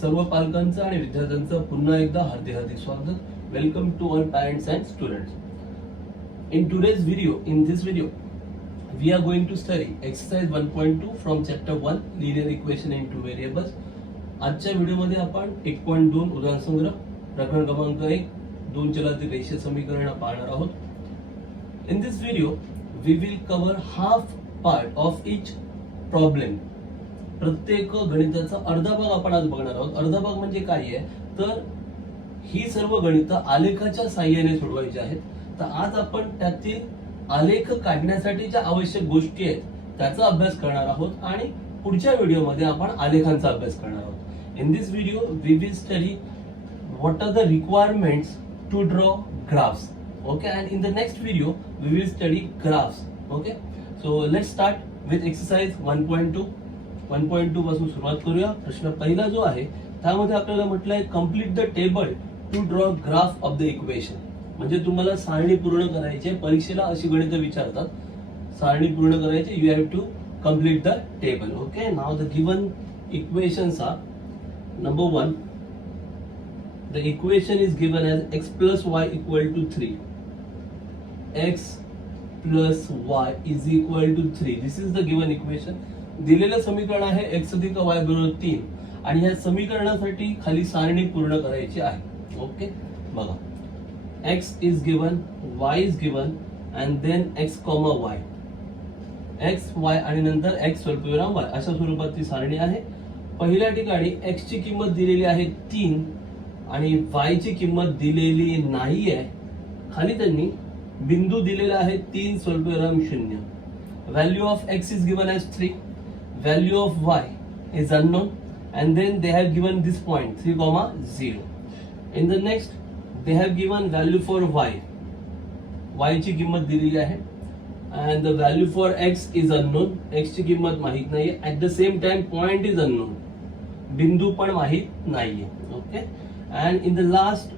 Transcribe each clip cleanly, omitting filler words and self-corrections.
सर्व पालकांचं आणि विद्यार्थ्यांचं पुन्हा एकदा हार्दिक स्वागत. Welcome to all parents and students. In this video, we are going to study exercise 1.2 from chapter 1 linear equation in two variables. आजच्या व्हिडिओमध्ये आपण 1.2 उदाहरण संग्रह प्रकरण क्रमांक 1 दोन चलातील रेषीय समीकरण पाहणार आहोत. In this video, we will cover half part of each problem. प्रत्येक गणिताचा अर्धा भाग आपण आज बघणार आहोत. अर्धा भाग म्हणजे काय आहे तर ही सर्व गणितं आलेखाच्या साहाय्याने सोडवायची आहेत. तर आज आपण त्यातील आलेख काढण्यासाठी ज्या आवश्यक गोष्टी आहेत त्याचा अभ्यास करणार आहोत आणि पुढच्या व्हिडिओमध्ये आपण आलेखांचा अभ्यास करणार आहोत. In this video we will study what are the requirements to draw graphs. Okay, and in the next video we will study graphs. Okay, so let's start with exercise 1.2. 1.2 पासून सुरुवात करूया. प्रश्न पहिला जो आहे त्यामध्ये आपल्याला म्हटलंय complete the table to draw graph of the equation. म्हणजे तुम्हाला सारणी पूर्ण करायची आहे. परीक्षेला अशी गणितं विचारतात, सारणी पूर्ण करायची. You have to complete the table. Okay, now the given equations are number 1. The equation is given as x plus y equal to 3. x plus y is equal to 3. This is the given equation. दिलेलं समीकरण आहे x अधिक y बरोबर 3 आणि ह्या समीकरणासाठी खाली सारणी पूर्ण करायची आहे. ओके, बघा x is given, y is given and then x, y. x, y आणि नंतर x स्वल्पविराम y अशा स्वरूपात ती सारणी आहे. पहिल्या ठिकाणी x ची किंमत दिलेली आहे 3 आणि y ची किंमत दिलेली नाहीये. खाली त्यांनी बिंदू दिलेला आहे 3 स्वल्पविराम 0. Value of x is given as 3. Value of y is unknown and then they have given this point 3, 0. In the next they have given value for y. y ची किंमत दिलेली आहे and the value for x is unknown. x ची किंमत माहित नाहीये. At the same time point is unknown. बिंदू पण माहित नाहीये. Okay, and in the last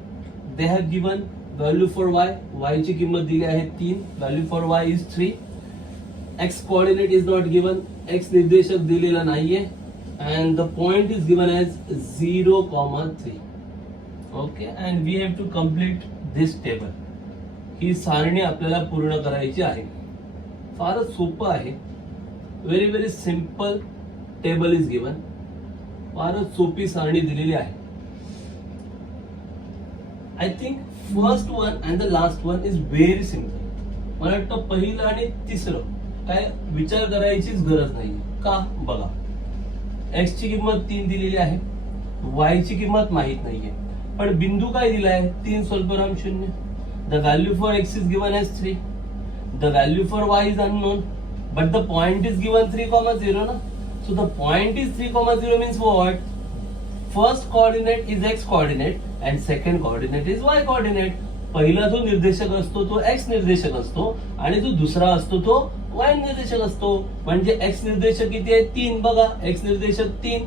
they have given value for y. y ची किंमत दिली आहे 3. Value for y is 3. x coordinate is not given. x निर्देशक दिलेला नाहीये and the point is given as 0, 3. Okay, and we have to complete this table. ही सारणी आपल्याला पूर्ण करायची आहे. फारच सोपं आहे. Very very simple table is given. फारच सोपी सारणी दिलेली आहे. I think first one and the last one is very simple. मला वाटतं पहिलं आणि तिसरं काय विचार करायचीच गरज नाही. का बघा, x ची किंमत 3 दिलेली आहे, y ची किंमत माहित नाहीये, पण बिंदू काय दिलाय 3 स्वल्पविराम 0. The value for x is given as 3. The value for y is unknown but the point is given 3, 0 ना. So the point is 3, 0 means what? First coordinate is x coordinate and second coordinate is y coordinate. पहिला जो निर्देशक असतो तो x निर्देशक असतो आणि जो दुसरा असतो तो y निर्देशक असतो. म्हणजे x निर्देशक किती आहे 3. बघा, x निर्देशक 3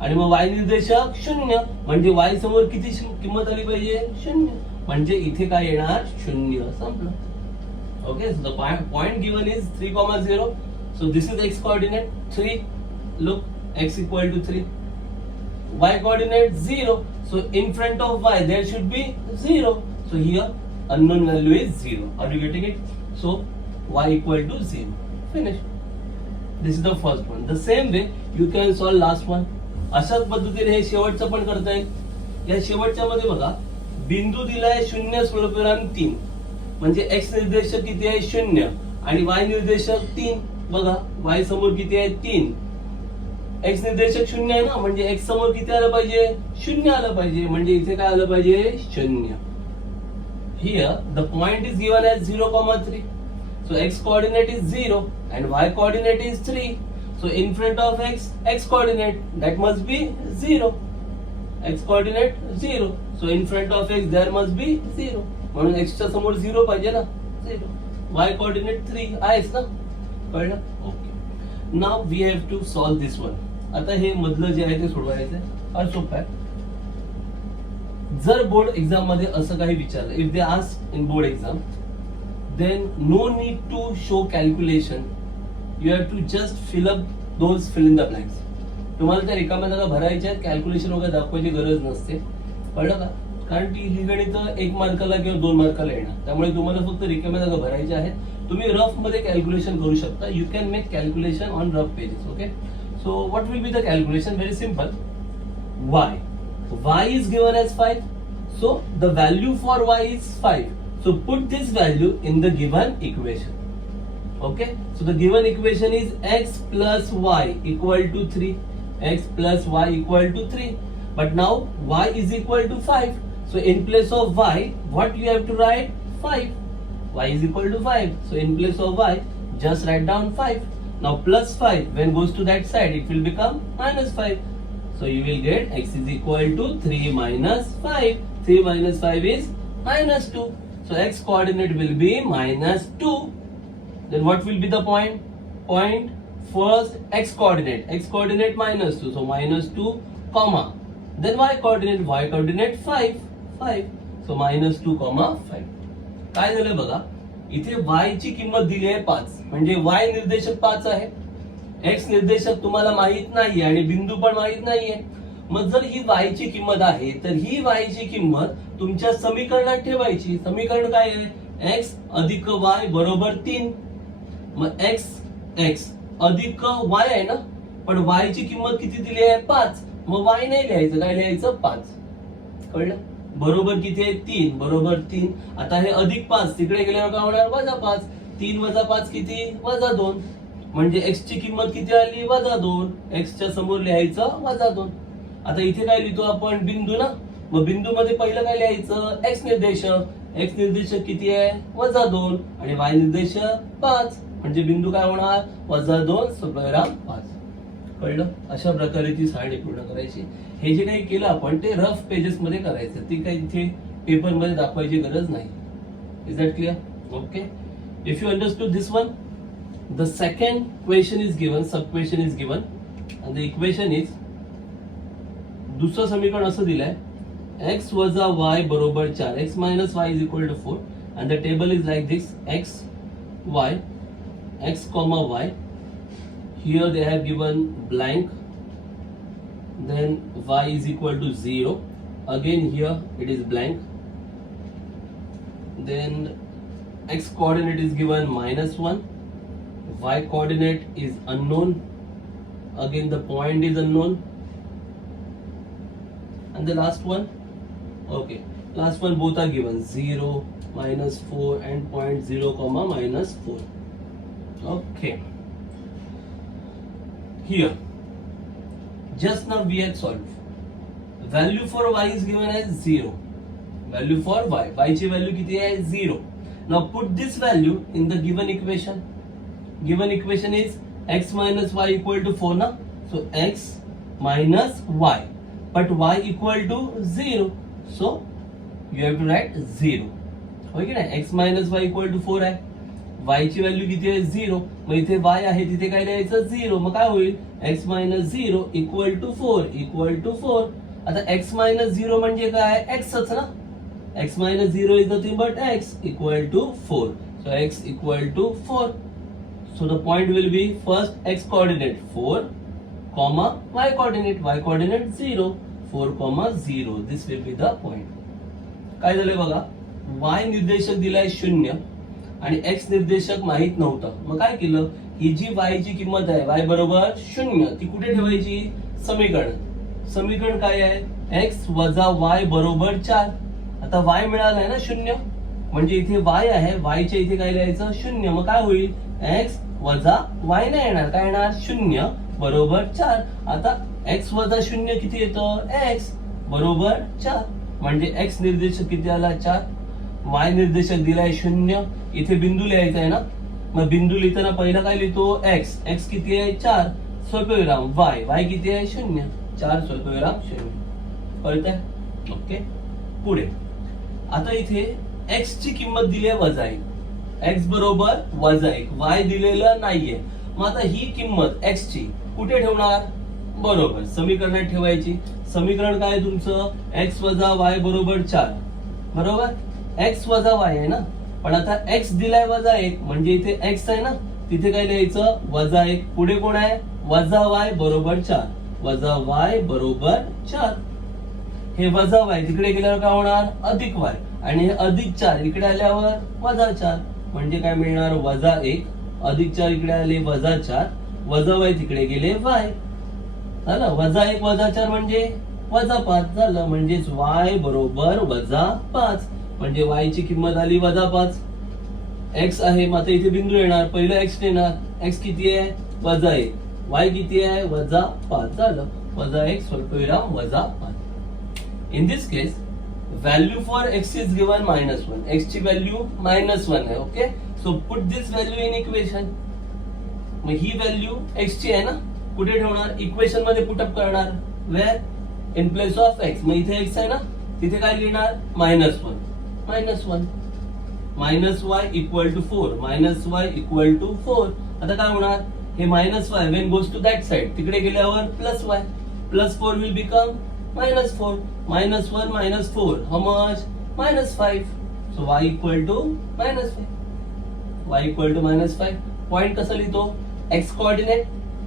आणि मग y निर्देशक 0. म्हणजे y समोर किती किंमत आली पाहिजे 0. म्हणजे इथे काय येणार 0. संपलं. Okay, so the point given is 3, 0. So this is x coordinate 3. Look, x equal to 3. y coordinate 0. So in front of y there should be 0. So here unknown value is 0. Are you getting it? So y equal to 0. Finish. This is the first one. The same way you can solve last one. अशाच पद्धतीने हे शेवटचं पण करता येईल. या शेवटच्या मध्ये बघा, बिंदू दिलाय 0 स्वल्पविराम 3. म्हणजे x निर्देशक किती आहे 0 आणि y निर्देशक 3. बघा, y समोर किती आहे 3. x निर्देशक 0 आहे ना, म्हणजे x समोर किती आलं पाहिजे 0 आलं पाहिजे. म्हणजे इथे काय आलं पाहिजे 0. Here the point is given as 0, 3. So x coordinate is 0 and y coordinate is 3. So in front of x coordinate that must be 0. X coordinate 0. So in front of x there must be 0. म्हणून x च्या समोर 0 पाहिजे ना, 0. y coordinate 3 आहेच ना, कळलं? Okay, now we have to solve this one. आता हे मधलं जे आहे ते सोडवायचं आहे. फार सोपं आहे. जर बोर्ड एक्झाम मध्ये असं काही विचारलं, if they ask in board exam, then no need to show calculation. You have to just fill up those fill in the blanks. तुम्हाला त्या रिकाम्या जागा भरायच्या आहेत, कॅल्क्युलेशन वगैरे दाखवायची गरज नसते, कळलं का? कारण ती ही गणित 1 मार्काला किंवा 2 मार्काला येणार, त्यामुळे तुम्हाला फक्त रिकाम्या जागा भरायच्या आहेत. तुम्ही रफ मध्ये कॅल्क्युलेशन करू शकता. You can make calculation on rough pages. Okay, so what will be the calculation? Very simple. y is given as 5, so the value for y is 5, so put this value in the given equation. Okay, so the given equation is x plus y equal to 3, x plus y equal to 3, but now y is equal to 5, so in place of y what you have to write? 5. Y is equal to 5, so in place of y just write down 5. Now plus 5 when goes to that side it will become minus 5. So you will get x is equal to 3 minus 5. 3 minus 5 is minus 2. So x coordinate will be minus 2. Then what will be the point? Point first x coordinate. X coordinate minus 2. So minus 2 comma. Then y coordinate. Y coordinate 5. 5. So minus 2 comma 5. काय झालं बघा, इथे y ची किंमत दिली आहे 5, म्हणजे y निर्देशक 5 आहे. x निर्देशक तुम्हाला माहित नाहीये आणि बिंदू पण माहित नाहीये. मग जर ही y ची किंमत आहे तर ही y ची किंमत तुमच्या समीकरणात ठेवायची. समीकरण काय आहे? x अधिक y बरोबर 3. मग x अधिक y आहे ना, पण y ची किंमत किती दिली आहे? 5. मग y नाही लिहायचं, काय लिहायचं? 5. कळलं? बरोबर किती आहे? 3. बरोबर 3. आता हे अधिक 5 तिकडे गेल्यावर काय होणार? वजा 5. 3 वजा 5 किती? वजा 2. म्हणजे x ची किंमत किती आली? वजा 2. x च्या समोर लिहायचं वजा 2. आता इथे काय लिहितो आपण? बिंदू ना, मग बिंदू मध्ये पहिलं काय लिहायचं? x निर्देशक. x निर्देशक किती आहे? वजा 2. आणि y निर्देशक 5, म्हणजे बिंदू काय होणार? वजा 2 स्वल्पविराम 5. कळलं? अशा प्रकारे ती सारणी पूर्ण करायची. हे जे काही केलं आपण ते रफ पेजेस मध्ये करायचं, ती काही इथे पेपर मध्ये दाखवायची गरज नाही. Is that clear? Okay, if you understood this one, the second question is given, sub question is given, and the equation is, दुसरं समीकरण असं दिलंय, x वजा y बरोबर 4, x minus y is equal to 4, and the table is like this, x comma y. Here they have given blank, then y is equal to 0, again here it is blank, then x coordinate is given minus 1, y coordinate is unknown, again the point is unknown, and the last one, okay, last one both are given, 0, minus 4 and point 0 comma minus 4. Okay, here just now we had solved. Value for y is given as 0. Value for y ची value किती आहे? 0. Now put this value in the given equation. Given equation is x minus y equal to 4 na, so x minus y, but y equal to 0, so you have to write 0. Okay ना, x minus y equal to 4 आहे, y ची value किती आहे? 0. मग इथे y आहे तिथे काय लिहायचं? 0. मग काय होईल? x minus 0 equal to 4. आता x minus 0 म्हणजे काय? x च ना. x minus 0 is nothing but x equal to 4. So x equal to 4. So the point will be first x coordinate 4, comma y coordinate 0, 4, 0. This will be the point. काय झालंय बघा, y निर्देशक दिलाय 0 आणि x निर्देशक माहित नव्हतं. मग काय केलं? ही जी y ची किंमत आहे, y बरोबर 0, ती कुठे ठेवायची? समीकरण काय आहे? x वजा y बरोबर 4. आता y मिळालाय ना 0, म्हणजे इथे y आहे, y च्या इथे काय लिहायचं? 0. मग काय होईल? x वजा y नाही येणार, काय येणार? 0 बरोबर 4. आता x वजा 0 किती येतं? x बरोबर 4, म्हणजे x निर्देशक किती आला? 4. y निर्देशक दिलाय 0, इथे बिंदू लिहायचा आहे ना, मग बिंदू लिहिताना पहिला काय लिहितो? x किती आहे? 4, स्वल्पविराम y किती आहे? 0, 4 स्वल्पविराम 0. कळतंय? ओके, पुढे आता इथे x ची किंमत दिली आहे वजा 1, x बरोबर वजा 1, y दिलेलं नाहीये. मग आता ही किंमत x ची कुठे ठेवणार? बरोबर समीकरणात ठेवायची. समीकरण काय तुमचं? x वजा y बरोबर 4, बरोबर. x वजा y आहे ना, पण आता x दिलाय वजा 1, म्हणजे इथे x आहे ना, तिथे काय लिहायचं? वजा 1. पुढे कोण आहे? वजा y बरोबर 4. वजा y बरोबर 4. हे वजा y तिकडे गेल्यावर काय होणार अधिक y आणि हे अधिक 4 इकडे आल्यावर वजा 4 म्हणजे काय मिळणार वजा 1 अधिक 4 इकडे आले वजा 4 वजा y तिकडे गेले y झालं. वजा 1 वजा 4 म्हणजे वजा 5 झालं. म्हणजेच y बरोबर वजा 5 म्हणजे y ची किंमत आली वजा 5. x आहे मग आता इथे बिंदू येणार पहिलं x येणार. x किती आहे वजा 1 y किती आहे वजा 5 झालं. वजा 1 स्वल्पविराम वजा 5. In this case, value for x is given -1. X ची व्हॅल्यू -1 आहे. Okay, so put this value in equation. मग ही व्हॅल्यू x ची आहे ना, कुठे ठेवणार इक्वेशन मध्ये पुटअप करणार. Where in place of x. मग इथे x आहे ना, तिथे काय लिहिणार -1 -y equal to 4 -y equal to 4. आता काय होणार हे -y when goes to that side तिकडे गेल्यावर +y +4 will become -4 -1 -4 how much -5. so y equal to -5. y equal to -5. Point कसं लिहितो x कोऑर्डिनेट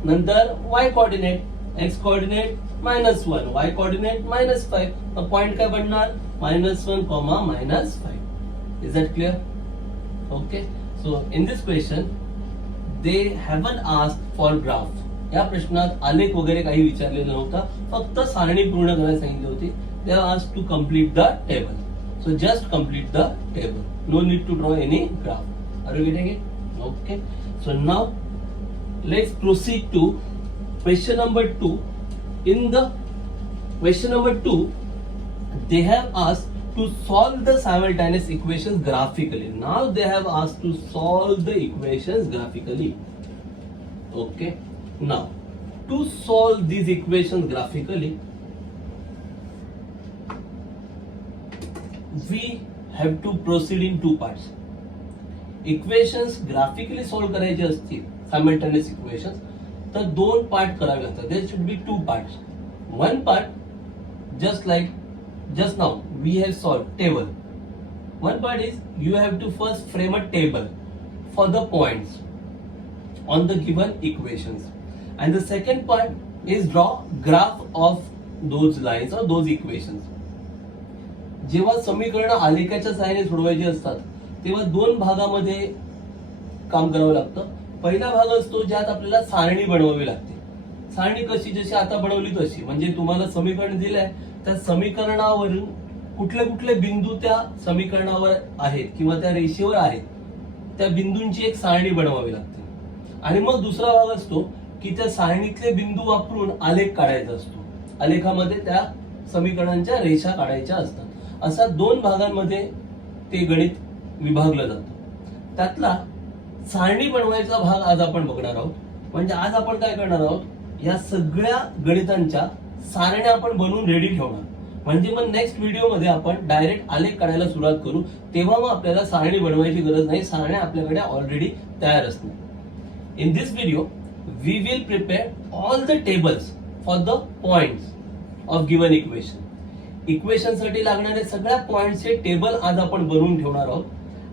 नंतर y coordinate. x coordinate -1 y coordinate -5. मग पॉइंट काय बनणार -1, -5. Is that clear? Okay. So in this question they haven't asked for graph. या प्रश्नात आलेख वगैरे काही विचारलेलं नव्हता, फक्त सारणी पूर्ण करायला सांगितली होती. They have asked to complete the table. So just complete the table. No need to draw any graph. Are you getting it? Okay. So now let's proceed to question number 2. In the question number 2, they have asked to solve the simultaneous equations graphically. Now they have asked to solve the equations graphically. Okay. Now, to solve these equations graphically, we have to proceed in two parts. Equations graphically solve करायचे असतील simultaneous equations तर दोन part करावे लागतात. There should be two parts. One part, just now we have solved table. One part is you have to first frame a table for the points on the given equations. And the second part is draw graph of those lines or those equations. जेव्हा समीकरण आलेखाच्या सहाय्याने सोडवायची असतात तेव्हा दोन भागामध्ये काम करावं लागतं. पहिला भाग असतो ज्यात आपल्याला सारणी बनवावी लागते. सारणी कशी जशी आता बनवली तशी, म्हणजे तुम्हाला समीकरण दिलंय त्या समीकरणावरून कुठले कुठले बिंदू त्या समीकरणावर आहेत किंवा त्या रेषेवर आहेत त्या बिंदूंची एक सारणी बनवावी लागते. आणि मग दुसरा भाग असतो की त्या सारणीतले बिंदू वापरून आलेख काढायचा असतो. आलेखामध्ये त्या समीकरणांच्या रेषा काढायच्या असतात. असा दोन भागांमध्ये ते गणित विभागलं जातं. त्यातला सारणी बनवायचा भाग आज आपण बघणार आहोत. म्हणजे आज आपण काय करणार आहोत, या सगळ्या गणितांच्या सारण्या आपण बनवून रेडी ठेवणार. म्हणजे मग नेक्स्ट व्हिडिओ मध्ये आपण डायरेक्ट आलेख काढायला सुरुवात करू, तेव्हा मग आपल्याला सारणी बनवायची गरज नाही, सारण्या आपल्याकडे ऑलरेडी तयार असणार. In this video we will prepare all the tables for the points of given equation. Equation साठी लागणारे सगळ्या पॉइंट्सचे टेबल आज आपण बनवून ठेवणार आहोत.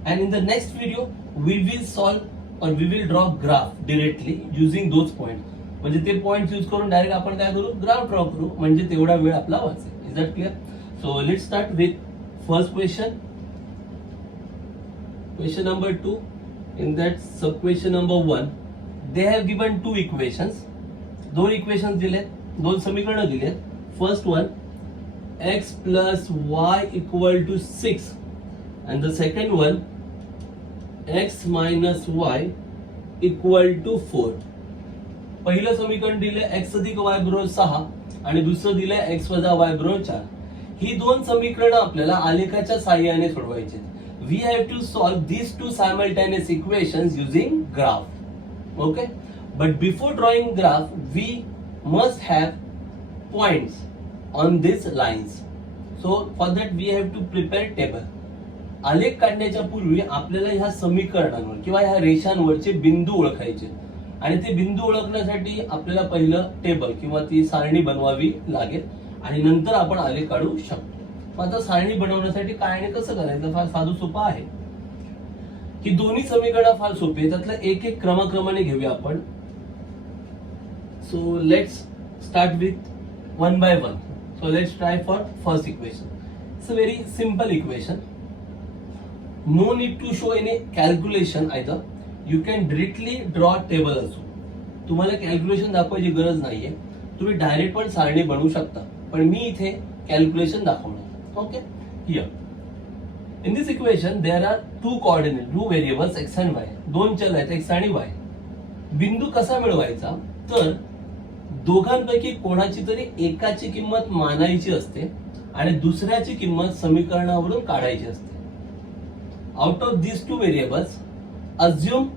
and in the next video we will solve or we will draw graph directly using those points. म्हणजे ते पॉइंट्स यूज करून डायरेक्ट आपण काय करू ग्राफ ड्रॉ करू, म्हणजे तेवढा वेळ आपला वाचेल. Is that clear? So let's start with first question. Question number 2. in that sub question number 1 they have given two equations. दोन इक्वेशन्स दिलेत, दोन समीकरण दिलेत. First one x plus y equal to 6 and the second one x minus y equal to 4. पहिलं समीकरण दिले x अधिक y बरोबर 6 आणि दुसरं दिले x वजा y बरोबर 4. ही दोन समीकरण आपल्याला आलेखाच्या साहाय्याने सोडवायची. We have to solve these two simultaneous equations using graph. Okay, but before drawing graph we must have points on these lines. So for that we have to prepare table. आलेख काढण्याच्या पूर्वी आपल्याला ह्या समीकरणांवर किंवा ह्या रेषांवरचे बिंदू ओळखायचे आणि ते बिंदू ओळखण्यासाठी आपल्याला पहिलं टेबल किंवा ती सारणी बनवावी लागेल आणि नंतर आपण आलेख काढू शकतो. आता सारणी बनवण्यासाठी काय आणि कसं करायचं फार साधं सोपं आहे. ही दोन्ही समीकरणं फार सोपी आहेत, त्यातलं एक एक क्रमाक्रमाने घेऊया आपण. So let's start with one by one. So let's try for first equation. It's a very simple equation. No need to show any calculation either. You can directly draw table also. तुम्हाला calculation दाखवायची गरज नाहीये. तुम्ही direct पण सारणी बनवू शकता, पण मी इथे कॅल्क्युलेशन दाखवणार. Okay, here in this equation there are two coordinate, two variables x and y. दोन चल आहेत एक्स आणि वाय. बिंदू कसा मिळवायचा, तर दोघांपैकी कोणाची तरी एकाची किंमत मानायची असते आणि दुसऱ्याची किंमत समीकरणावरून काढायची असते. Out of this two variables assume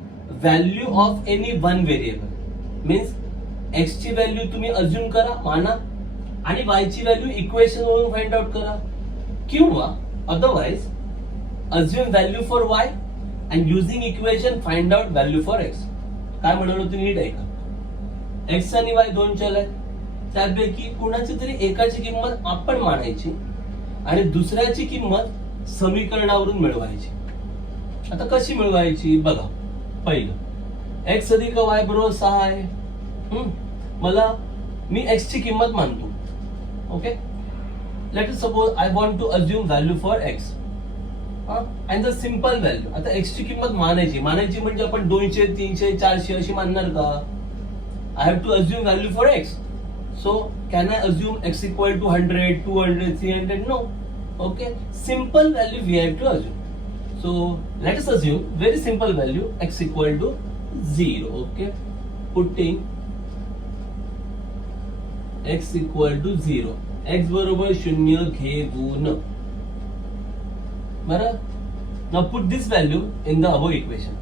value of any one variable. Means x ची व्हॅल्यू तुम्ही अज्युम करा, माना, आणि वाय ची व्हॅल्यू इक्वेशन वरून फाइंड आउट करा, किंवा otherwise assume value for Y and using equation find out value for x. काय म्हणालो तुम्ही नीट ऐका. एक्स आणि वाय दोन चल आहेत, त्यापैकी कुणाची तरी एकाची किंमत आपण मानायची आणि दुसऱ्याची किंमत समीकरणावरून मिळवायची. आता कशी मिळवायची बघा. पहिलं एक्स अधिक वाय बरोबर 6 आहे. मी एक्स ची किंमत मानतो. Okay, let us suppose I want to assume value for x and the simple value. आता एक्स ची किंमत मानायची म्हणजे आपण 200, 300, 400 अशी मानणार का? I have to assume value for x. So can I assume x equal to 100, 200, 300? No. Okay. Simple value we have to assume. So let us assume very simple value x equal to 0. Okay. Putting x equal to 0. x बरोबर 0 घेऊन. बरं. Now put this value in the above equation.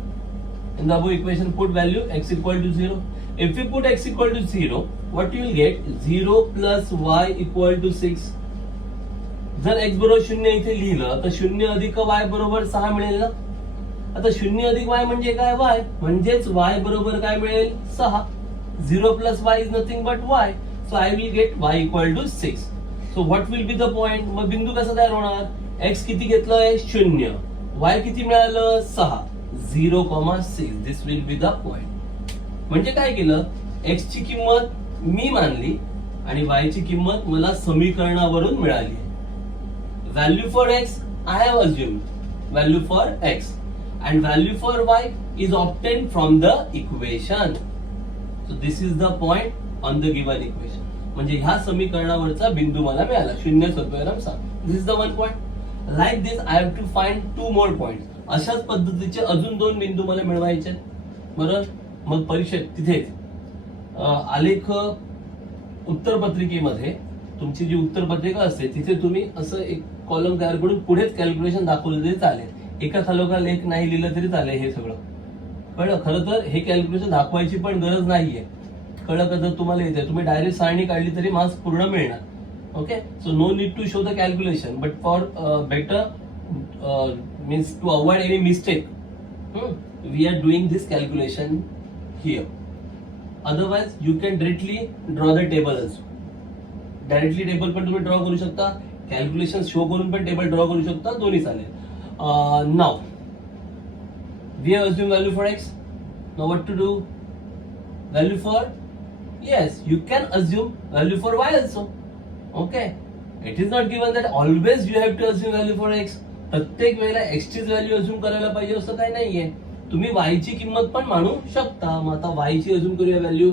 In the above equation put value x equal to 0. If we put x equal to 0, what you will get? 0 plus y equal to 6. जर x बरोबर 0 इथे लिहिलं तर 0 अधिक y बरोबर 6 मिळेल ना. आता 0 अधिक y म्हणजे काय? y. म्हणजेच y बरोबर काय मिळेल? 6. 0 plus y is nothing but y. So I will get y equal to 6. So what will be the point? मग बिंदू कसा तयार होणार? x किती घेतलंय? 0. y किती मिळालं? 6. 0,6. This will be the point. म्हणजे काय केलं? एक्स ची किंमत मी मानली आणि वाय ची किंमत मला समीकरणावरून मिळाली. Value for X I have assumed, value for x and value for Y is obtain from the equation. So this is the point on the given equation. म्हणजे ह्या समीकरणावरचा बिंदू मला मिळाला 0 स्वल्पविराम 6. This is the one point. Like this I have to find 2 more point. अशाच पद्धतीचे अजून 2 बिंदू मला मिळवायचे. बरोबर. मग परीक्षेत तिथेच आलेख उत्तरपत्रिकेमध्ये तुमची जी उत्तरपत्रिका असते तिथे तुम्ही असं एक कॉलम तयार करून पुढेच कॅल्क्युलेशन दाखवलं तरी चालेल. एका खालोखाल एक नाही लिहिलं तरी चालेल. हे सगळं कळलं. खरं तर हे कॅल्क्युलेशन दाखवायची पण गरज नाहीये. कळलं का? जर तुम्हाला येते तुम्ही डायरेक्ट सारणी काढली तरी मार्क्स पूर्ण मिळणार. Okay. So no need to show the calculation, but for better means to avoid any mistake we are doing this calculation here. Otherwise you can directly draw the table also. Directly table पण तुम्ही draw करू शकता, calculation show करून पण table draw करू शकता, दोन्ही चालेल. Now we have assumed value for x. Now what to do? Value for, yes, you can assume value for y also. Okay. It is not given that always you have to assume value for x. प्रत्येक वेळेला x चीच value assume करायला पाहिजे असं काही नाहीये. तुम्ही y ची किंमत पण मानू शकता. मग आता y ची अजून करूया value.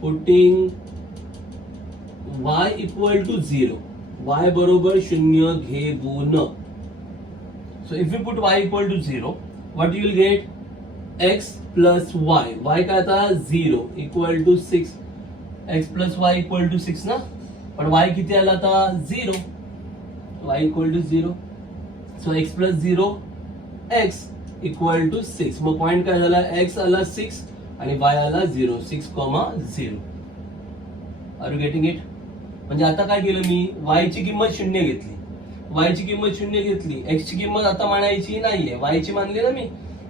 Putting y equal to 0. y बरोबर 0 घेऊन. So if you put y equal to 0, what you will get? x plus y. y काय आता? 0 equal to 6. x plus y equal to 6 ना. पण y किती आला आता? 0. y equal to 0. So x plus 0 x equal to 6. मग point काय झाला? x आला 6 आणि y आला 0. 6,0. Are you getting it? म्हणजे आता काय केलं मी? y ची किंमत 0 घेतली. y ची किंमत 0 घेतली. x ची किंमत आता मानायची नाहीये, y ची मानली ना मी.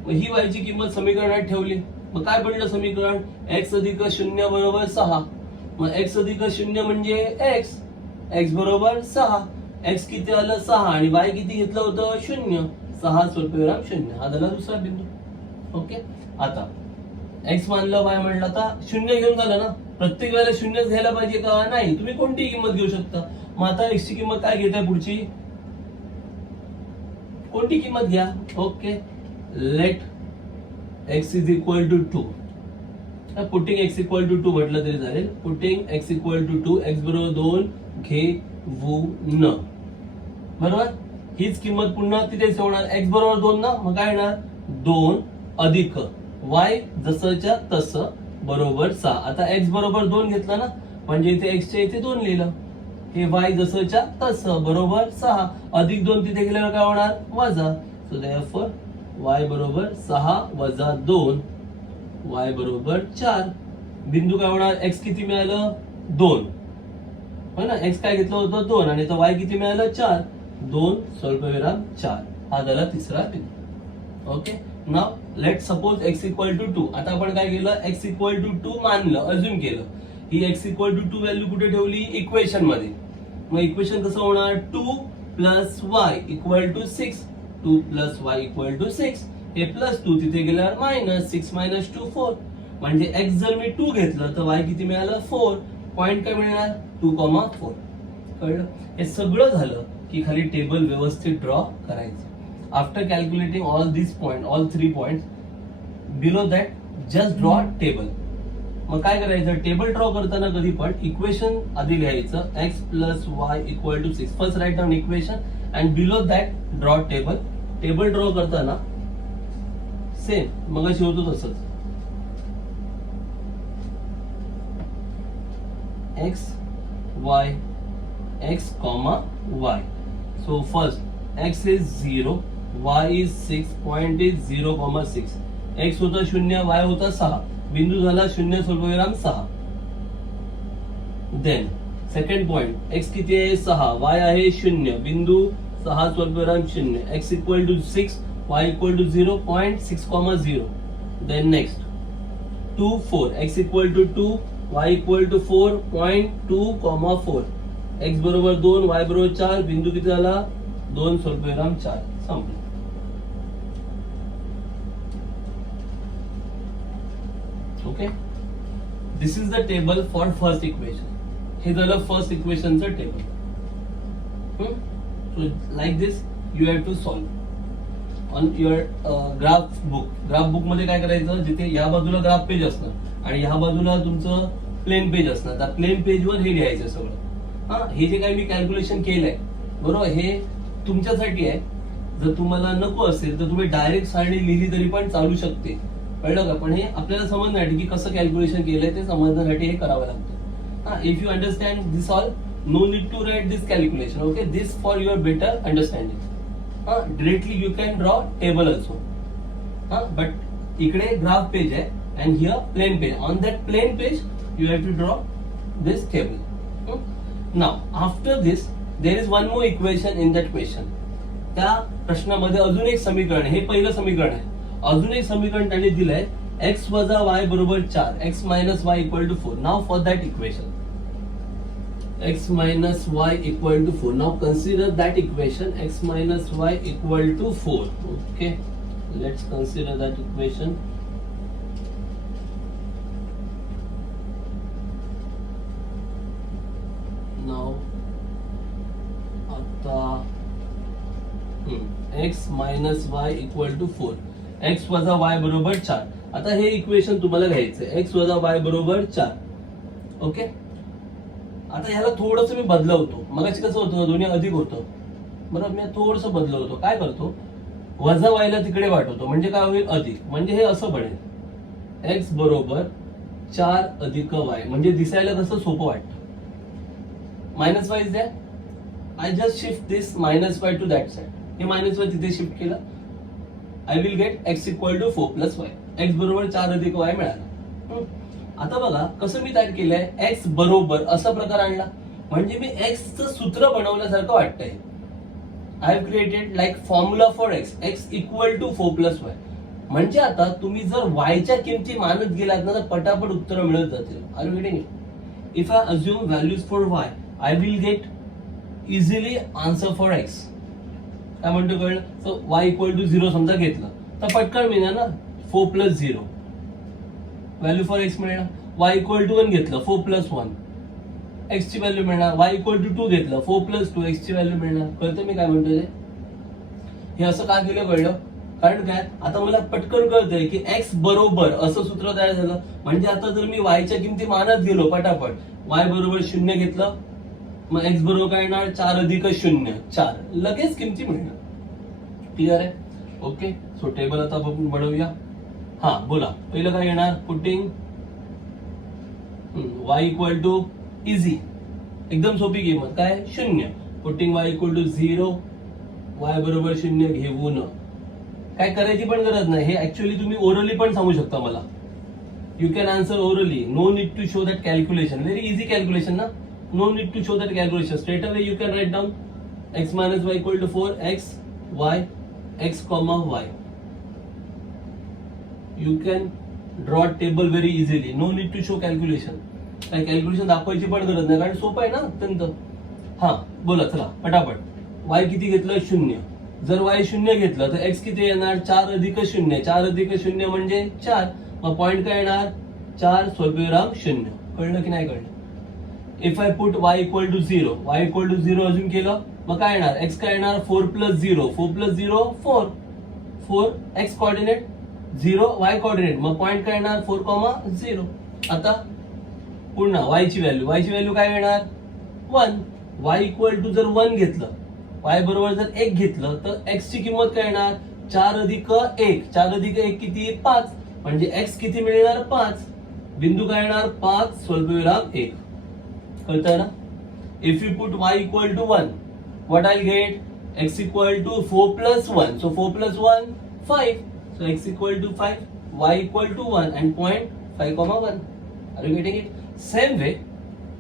मग ही y ची किंमत समीकरणात ठेवली. मग काय बनलं समीकरण? x अधिक 0 बरोबर 6. मग x अधिक 0 म्हणजे x. x बरोबर 6. x किती आलं? 6 आणि y किती घेतलं होतं? 0. 6 स्वल्पविराम 0. हा झाला दुसरा बिंदू. ओके. आता x मानलं, y म्हणलं, आता 0 घेऊन झालं ना. प्रत्येक वेळेला शून्यच घ्यायला पाहिजे का? नाही, तुम्ही कोणतीही किंमत घेऊ शकता. मग आता x ची किंमत काय घेताय पुढची? कोणती किंमत घ्या. Okay, let x is equal to 2. Putting x equal to 2 म्हटलं तरी चालेल. Putting x equal to 2, x बरोबर 2 घेऊन, बरोबर. हीच किंमत पुन्हा तिथेच होणार. x बरोबर 2 ना, मग काय येणार? 2 अधिक y जसंच्या तसं बरोबर 6. आता x बरोबर 2 घेतला ना, म्हणजे इथे x च्या इथे 2 लिहिलं. हे y जसंच्या तसं बरोबर 6 अधिक 2 तिथे गेल्यावर काय होणार? वजा. सो देयरफॉर y बरोबर 6 वजा 2, y बरोबर 4. बिंदू काय होणार? x किती मिळालं? 2, हो ना. x काय घेतलं होतं? 2, आणि आता y किती मिळालं? 4. 2 स्वल्पविराम 4. हा झाला तिसरा बिंदू. Okay, now let suppose x equal to 2. आता आपण काय केलं? x इक्वल टू 2 मानलं, अज्युम केलं. ही x इक्वल टू 2 व्हॅल्यू कुठे ठेवली? इक्वेशन मध्ये. मग इक्वेशन कसं होणार? 2 plus y equal to 6. 2 plus y equal to 6. हे प्लस 2 तिथे गेल्यावर मायनस 6 मायनस 2 4. म्हणजे x जर मी 2 घेतलं तर y किती मिळालं? 4. पॉइंट काय मिळणार? 2,4. कळलं? हे सगळं झालं की खाली टेबल व्यवस्थित ड्रॉ करायचं. After calculating all this point, all 3 points, below that just draw table. मग काय करायचं? टेबल ड्रॉ करताना कधी पण इक्वेशन आधी लिहायचं. x plus y equal to 6. First write down equation and below that draw table. Table draw करताना same मगाशी होतो तसंच. x y x comma y. So first x is 0, y is 6, point is 0,6. x होता 0, y होता 6. बिंदू झाला 0 स्वल्पविराम 6. Then second point, x किती आहे? 6, y आहे 0, बिंदू 6 स्वल्पविराम 0. x equal to 6, y equal to 0, point 6,0. Then next 2 4, x equal to 2, y equal to 4, point 2,4. x बरोबर 2, y बरोबर 4, बिंदू किती झाला? 2 स्वल्पविराम 4. संपलं. Okay, this is the table for first equation. हे झालं फर्स्ट इक्वेशनचं table. So like this you have to solve on your graph book. Graph book मध्ये काय करायचं? जिथे या बाजूला ग्राफ पेज असणार आणि ह्या बाजूला तुमचं प्लेन पेज असणार. त्या प्लेन पेजवर हे लिहायचं सगळं. हा, हे जे काही मी कॅल्क्युलेशन केलंय, बरोबर, हे तुमच्यासाठी आहे. जर तुम्हाला नको असेल तर तुम्ही डायरेक्ट सारणी लिहिली तरी पण चालू शकते. कळलं का? पण हे आपल्याला समजण्यासाठी की कसं कॅल्क्युलेशन केलंय ते समजण्यासाठी हे करावं लागतं. हा, if you understand this all, no need to write this calculation. Okay, this for your better understanding. हा, directly you can draw table also. हा, बट इकडे ग्राफ पेज आहे and here plain page. On that plain page you have to draw this table. Now after this there is one more equation in that question. त्या प्रश्नामध्ये अजून एक समीकरण आहे. हे पहिलं समीकरण आहे. अजून एक समीकरण त्यांनी दिलंय x वजा y बरोबर 4, x minus y equal to 4. Now for that equation x minus y equal to 4. Now consider that equation, x minus y equal to 4. Okay, let's consider that equation. Now आता x minus y equal to 4, x वजा y बरोबर 4. आता हे equation तुम्हाला घ्यायचंय, x वजा y बरोबर 4. Okay, आता ह्याला थोडंसं मी बदलवतो. मगाशी कसं होतं, दोन्ही अधिक होतं, बरोबर. मी थोडंसं बदलवतो. काय करतो, वजा y ला तिकडे वाटवतो, म्हणजे काय होईल? अधिक. म्हणजे हे असं बनेल, x बरोबर 4 अधिक y. म्हणजे दिसायला कसं सोपं वाटतं. मायनस वाय इज द्या. I just shift this minus y to that side. हे मायनस वाय तिथे शिफ्ट केलं. I will get x equal to 4 plus y. x बरोबर 4 अधिक y मिळाला. आता बघा कसं मी तयार केलंय, x बरोबर असा प्रकार आणला, म्हणजे मी x चं सूत्र बनवल्यासारखं वाटतंय. I have created like formula for x equal to 4 plus y. म्हणजे आता तुम्ही जर y च्या किमती मानत गेलात ना तर पटापट उत्तर मिळत जातील. Are you getting it? If I assume values for y, I will get easily answer for x. काय म्हणतो कळलं? सो y इक्वल टू 0 समजा घेतलं तर पटकन मिळणार ना, 4 प्लस 0 व्हॅल्यू फॉर x मिळणार. y इक्वल टू 1 घेतलं 4 प्लस 1 x ची व्हॅल्यू मिळणार, y इक्वल टू 2 घेतलं 4 प्लस 2 x ची व्हॅल्यू मिळणार. कळतं मी काय म्हणतोय ते? हे असं का केलं कळलं? कारण काय, आता मला पटकन कळतंय की x बरोबर असं सूत्र तयार झालं. म्हणजे आता जर मी y च्या किमती मानत गेलो पटापट, y बरोबर 0 घेतलं, मग x बरोबर काय येणार 4 अधिक 0 4, लगेच किमती मिळणार. क्लिअर आहे? ओके, सो टेबल आता आपण बनवूया. हा बोला, पहिलं काय येणार? Putting y equal to easy, एकदम सोपी किंमत काय 0. Putting y equal to 0, y बरोबर 0 घेऊन काय करायची पण गरज नाही. हे ऍक्च्युअली तुम्ही ओरली पण सांगू शकता मला. You can answer orally, no need to show that calculation. Very easy calculation ना. No need to show that calculation. Straight away you can write down x minus y equal to 4 x y x comma y. You can draw table very easily. No need to show calculation. काय calculation दाखवायची पण गरज नाही, कारण सोपं आहे ना अत्यंत. हा बोला चला पटापट. y किती घेतलं 0. जर y 0 घेतलं तर x किती येणार 4 अधिक 0. 4 अधिक 0 म्हणजे 4. मग पॉइंट काय येणार 4 स्वल्पविराम 0. कळलं की नाही कळलं? If I put y equal to 0, y equal to 0 अजून केलं, मग काय येणार x काय येणार 4 plus 0. 4 plus 0 4. 4 x coordinate 0 y coordinate, मग पॉइंट काय येणार 4,0. आता पुन्हा y ची व्हॅल्यू काय येणार 1. y इक्वल टू जर 1 घेतलं, y बरोबर जर 1 घेतलं तर x ची किंमत काय येणार 4 अधिक 1. 4 अधिक 1 किती 5, म्हणजे x किती मिळणार 5. बिंदू काय येणार 5 स्वल्पविराम 1. कळतंय ना? If you put y equal to 1, what I'll get? X equal to 4 plus 1. So 4 plus 1, 5. So x equal to 5, y equal to 1 and point 5,1. Are you getting it? Same way,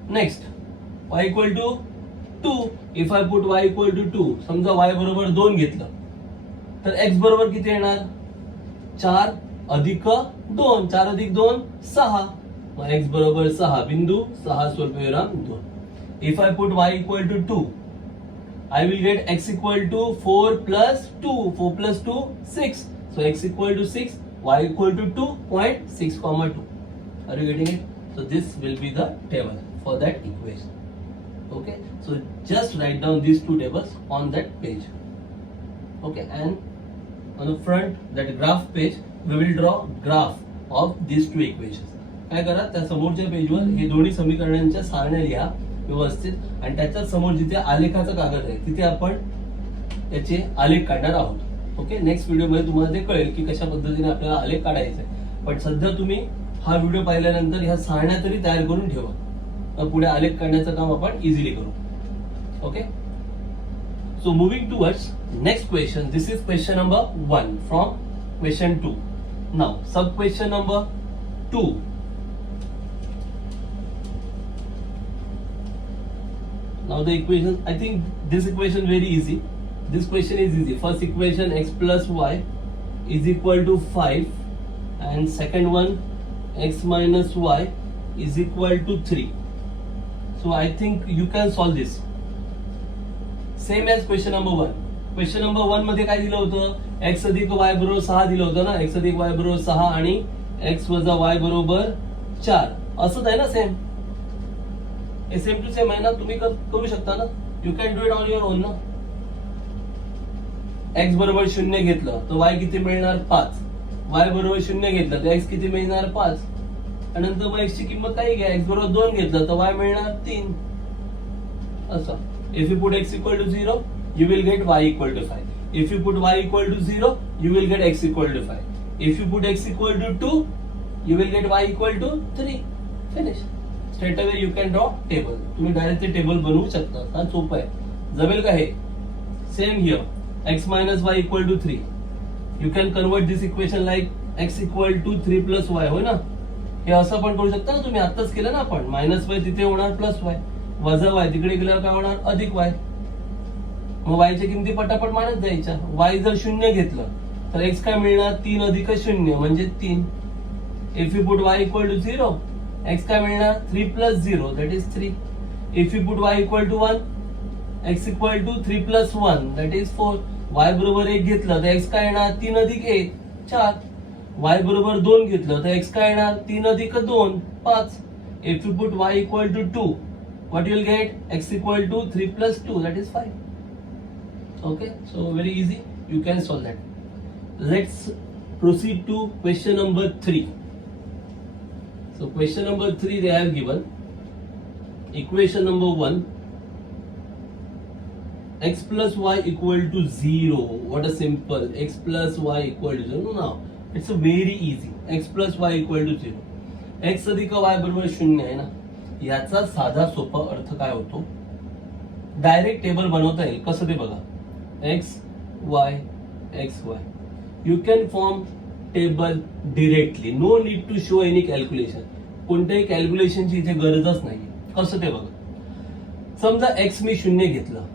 next, y equal to 2. If I put y equal to 2, समजा y बरोबर 2 घेतलं, तर x बरोबर किती येणार 4 अधिक 2. 4 अधिक 2 6. मग x बरोबर 6, बिंदू 6 स्वल्पविराम 2. If I put y equal to 2, I will get x equal to 4 plus 2. 4 plus 2, 6. So x equal to 6, y equal to 2.6,2. Are you getting it? So this will be the table for that equation. Okay. So just write down these two tables on that page. Okay. And on the front, that graph page, we will draw graph of these two equations. काय करा, त्या समोरच्या पेजवर हे दोन्ही समीकरणांच्या सारण्या लिहा व्यवस्थित, आणि त्याच्या समोर जिथे आलेखाचा कागद आहे तिथे आपण त्याचे आलेख काढणार आहोत. ओके, नेक्स्ट व्हिडिओ मध्ये तुम्हाला ते कळेल की कशा पद्धतीने आपल्याला आलेख काढायचे. पण सध्या तुम्ही हा व्हिडिओ पाहिल्यानंतर ह्या सारण्या तरी तयार करून ठेवा, पुढे आलेख काढण्याचं काम आपण इझिली करू. Okay, so moving towards next question. This is question number 1 from question 2. Now sub question number 2. Now the equation, I think this equation very easy. This question is easy. First equation x plus y is equal to 5, and second one x minus y is equal to 3. So I think you can solve this. Same as question number 1. Question number 1 मध्ये काय दिलं होतं, x अधिक y बरोबर 6 दिलं होतं ना. x अधिक y बरोबर 6 आणि x वजा y बरोबर 4. असंच आहे ना सेम. हे सेम टू सेम आहे ना, तुम्ही करू शकता ना. You can do it on your on ना. x बरोबर 0 घेतलं तर y किती मिळणार 5. y बरोबर 0 घेतलं तर x किती मिळणार 5. आणि नंतर मग x ची किंमत काही घ्या. x बरोबर 2 घेतलं तर y मिळणार 3. असं. If you put x equal to 0, you will get y equal to 5. If you put y equal to 0, you will get x equal to 5. If you put x equal to 2, you will get y equal to 3. Finish. Straight away you can draw table. तुम्ही direct ते table बनवू शकता. हा सोपं आहे. जमेल का हे? Same here. x minus y equal to 3. You can convert this equation like x equal to 3 plus y. होय ना? हे असं पण करू शकता ना तुम्ही. आताच केलं ना आपण. मायनस y तिथे होणार प्लस y, वजा y तिकडे गेल्यावर काय होणार अधिक y. मग y च्या किमती पटापट मानत जायच्या. y जर 0 घेतलं तर x काय मिळणार 3 अधिक 0 म्हणजे 3. If you put y equal to 0, x काय मिळणार 3 plus 0, that is 3. If you put y equal to 1, x equal to 3 plus 1, that is 4. y बरोबर 1 घेतलं तर x काय येणार 3 अधिक 1 4. y बरोबर 2 घेतलं तर x काय येणार 3 अधिक 2 5. If you put y equal to 2, what you will get? X equal to 3 plus 2, that is 5. Okay, so very easy, you can solve that. Let's proceed to question number 3. So question number 3 they have given equation number 1, x plus y equal to 0. What a simple, x plus y equal to 0. Now it's a very easy, x plus y equal to 0. x अधिक y बरोबर 0 आहे ना. याचा साधा सोपा अर्थ काय होतो, डायरेक्ट टेबल बनवता येईल. कसं ते बघा, x y x y, you can form table directly, no need to show any calculation. कोणत्याही कॅल्क्युलेशनची इथे गरजच नाही. कसं ते बघा, समजा x मी 0 घेतलं,